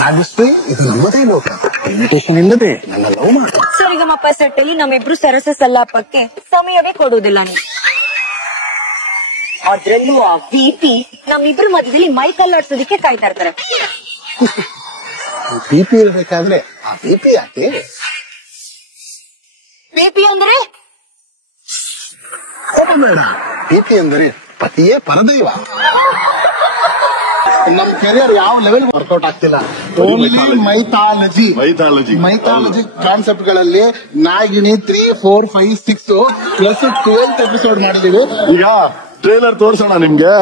ನಾಗಶ್ರೀ, ಇದು ನಮ್ಮದೇ ಲೋಕ. ಇನ್ವಿಟೇಷನ್ ಇಲ್ಲದೆ ನನ್ನ ಲವ್ ಮಾಡು. ಸರಿಗಮಪ್ಪ ಸೆಟ್ ಅಲ್ಲಿ ನಮ್ಮಿಬ್ರು ಸರಸ ಸಲ್ಲಾಪಕ್ಕೆ ಸಮಯವೇ ಕೊಡುವುದಿಲ್ಲ ನೀವು. ಅದ್ರಲ್ಲೂ ಆ ವಿಪಿ ನಮ್ಮಿಬ್ರು ಮಧ್ಯದಲ್ಲಿ ಮೈ ಕಲ್ಲಾಡ್ಸೋದಿಕ್ಕೆ ಕಾಯ್ತಾ ಇರ್ತಾರೆ. ಬಿಪಿ ಇರ್ಬೇಕಾದ್ರೆ ಆ ಬಿಪಿ ಯಾಕೆ? ವಿಪಿ ಅಂದ್ರೆ ಬೇಡ. ಬಿಪಿ ಅಂದರೆ ಪತಿಯೇ ಪರದೈವ. ನಮ್ ಕೆರಿಯರ್ ಯಾವ ಲೆವೆಲ್ ವರ್ಕೌಟ್ ಆಗ್ತಿಲ್ಲ. ಮೈಥಾಲಜಿ ಕಾನ್ಸೆಪ್ಟ್ ಗಳಲ್ಲಿ ನಾಗಿನಿ 3, 4, 5, 6 ಪ್ಲಸ್ 12th ಎಪಿಸೋಡ್ ಮಾಡಿದೀವಿ. ಈಗ ಟ್ರೇಲರ್ ತೋರ್ಸೋಣ ನಿಮ್ಗೆ.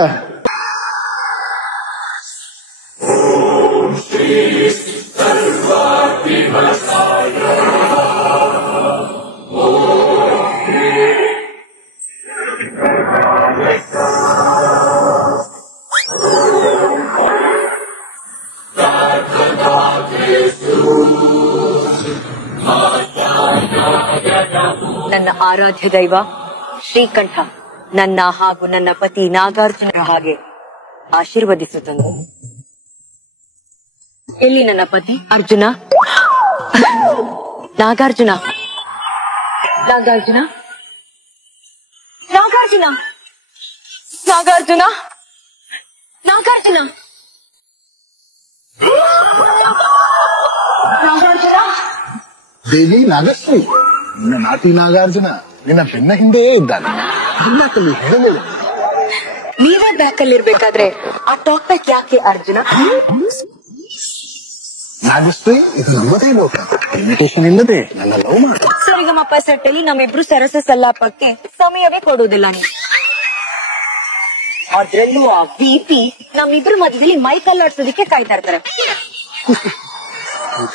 ನನ್ನ ಆರಾಧ್ಯ ದೈವ ಶ್ರೀಕಂಠ ನನ್ನ ಹಾಗೂ ನನ್ನ ಪತಿ ನಾಗಾರ್ಜುನರ ಹಾಗೆ ಆಶೀರ್ವದಿಸುತ್ತಂದು. ಎಲ್ಲಿ ನನ್ನ ಪತಿ ಅರ್ಜುನ? ನಾಗಾರ್ಜುನ ನಾಗಾರ್ಜುನ ನಾಗಾರ್ಜುನ ನಾಗಾರ್ಜುನ ನಾಗಾರ್ಜುನ ನಾಗಾರ್ಜುನ. ದೇವಿ ನಾಗಶ್ರೀ, ನಿನ್ನ ನಾಟಿ ನಾಗಾರ್ಜುನ ನಿನ್ನ ಬೆನ್ನ ಹಿಂದೆಯೇ ಇದ್ದಾನೆ. ಹೇಳಿದೆ ನೀವೇ ಬ್ಯಾಕ್ ಅಲ್ಲಿ ಇರ್ಬೇಕಾದ್ರೆ ಆ ಟಾಕ್ ಬ್ಯಾಕ್ ಯಾಕೆ ಅರ್ಜುನ? ನಾಗಶ್ರೀ, ಇದು ನಮ್ಮದೇ ಲೋಕ. ಇನ್ವಿಟೇಷನ್ ಇಲ್ಲದೆ ನನ್ನ ಲವ್ ಮಾಡು. ಸರಿಗಮಪ್ಪ ಸೆಟ್ ಅಲ್ಲಿ ನಮ್ಮಿಬ್ರು ಸರಸ ಸಲ್ಲಾಪಕ್ಕೆ ಸಮಯವೇ ಕೊಡುವುದಿಲ್ಲ ನೀವು. ಅದ್ರಲ್ಲೂ ಆ ವಿಪಿ ನಮ್ಮಿಬ್ರು ಮಧ್ಯದಲ್ಲಿ ಮೈ ಕಲ್ಲಾಡ್ಸೋದಿಕ್ಕೆ ಕಾಯ್ತಾ ಇರ್ತಾರೆ.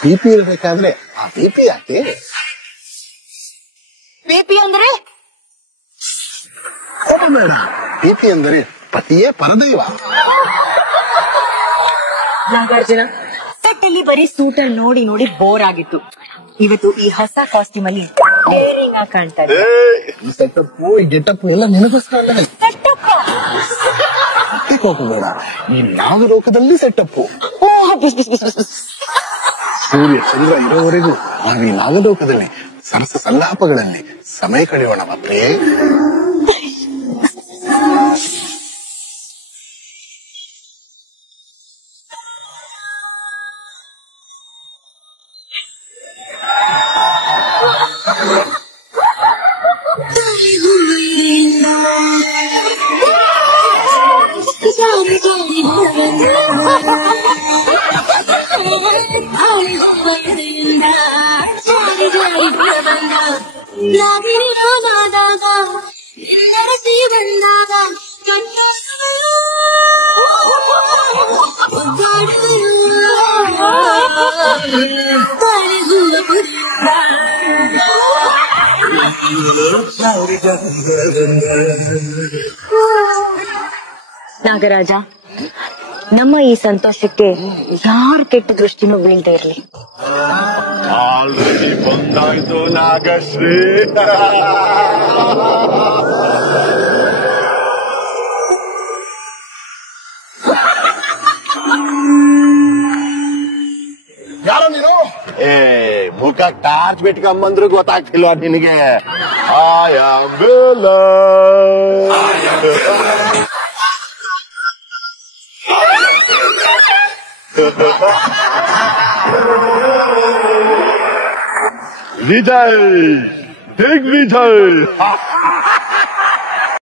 ಬಿಪಿ ಇರ್ಬೇಕಾದ್ರೆ ಆ ಬಿಪಿ ಯಾಕೆ? ವಿಪಿ ಅಂದ್ರೆ ಬೇಡ. ಬಿಪಿ ಅಂದರೆ ಪತಿಯೇ ಪರದೈವ. ನಾಗಾರ್ಜುನ, ಸೆಟ್ ಅಲ್ಲಿ ಬರೀ ಸೂಟ್ ಅಲ್ಲಿ ನೋಡಿ ನೋಡಿ ಬೋರ್ ಆಗಿತ್ತು. ಇವತ್ತು ಈ ಹೊಸ ಕಾಸ್ಟ್ಯೂಮ್ ಅಲ್ಲಿ ಬೇರೆನಾ ಕಾಣ್ತಾ ಇದೆ. ಸೆಟಪ್ಪು ಗೆಟಪ್ಪು ಎಲ್ಲ ನಿನಗೋಸ್ಕರ. ಹೋಗಬೇಡ, ಈ ನಾಗಲೋಕದಲ್ಲಿ ಸೆಟಪ್ಪು. ಸೂರ್ಯ ಚಂದ್ರ ಇರೋವರೆಗೂ ನಾವು ಈ ನಾಗಲೋಕದಲ್ಲಿ ಸರಸ ಸಲ್ಲಾಪಗಳಲ್ಲಿ ಸಮಯ ಕಳೆಯೋಣ ಪ್ರಿಯೇ. ನಾಗರಾಜ, ನಮ್ಮ ಈ ಸಂತೋಷಕ್ಕೆ ಯಾರು ಕೆಟ್ಟ ದೃಷ್ಟಿನೂ ಬೀಳ್ತಾ ಇರ್ಲಿ. ಆಲ್ರೆಡಿ ಬಂದಾಯ್ತು ನಾಗಶ್ರೀ. ಯಾರೋ ನೀನು? ಮುಖ ಟಾರ್ಚ್ ಬಿಟ್ಕೊಂಬಂದ್ರು ಗೊತ್ತಾಗ್ತಿಲ್ವಾ ನಿನಗೆ? ವಿಜಯ್, ದಿಗ್ವಿಜಯ್.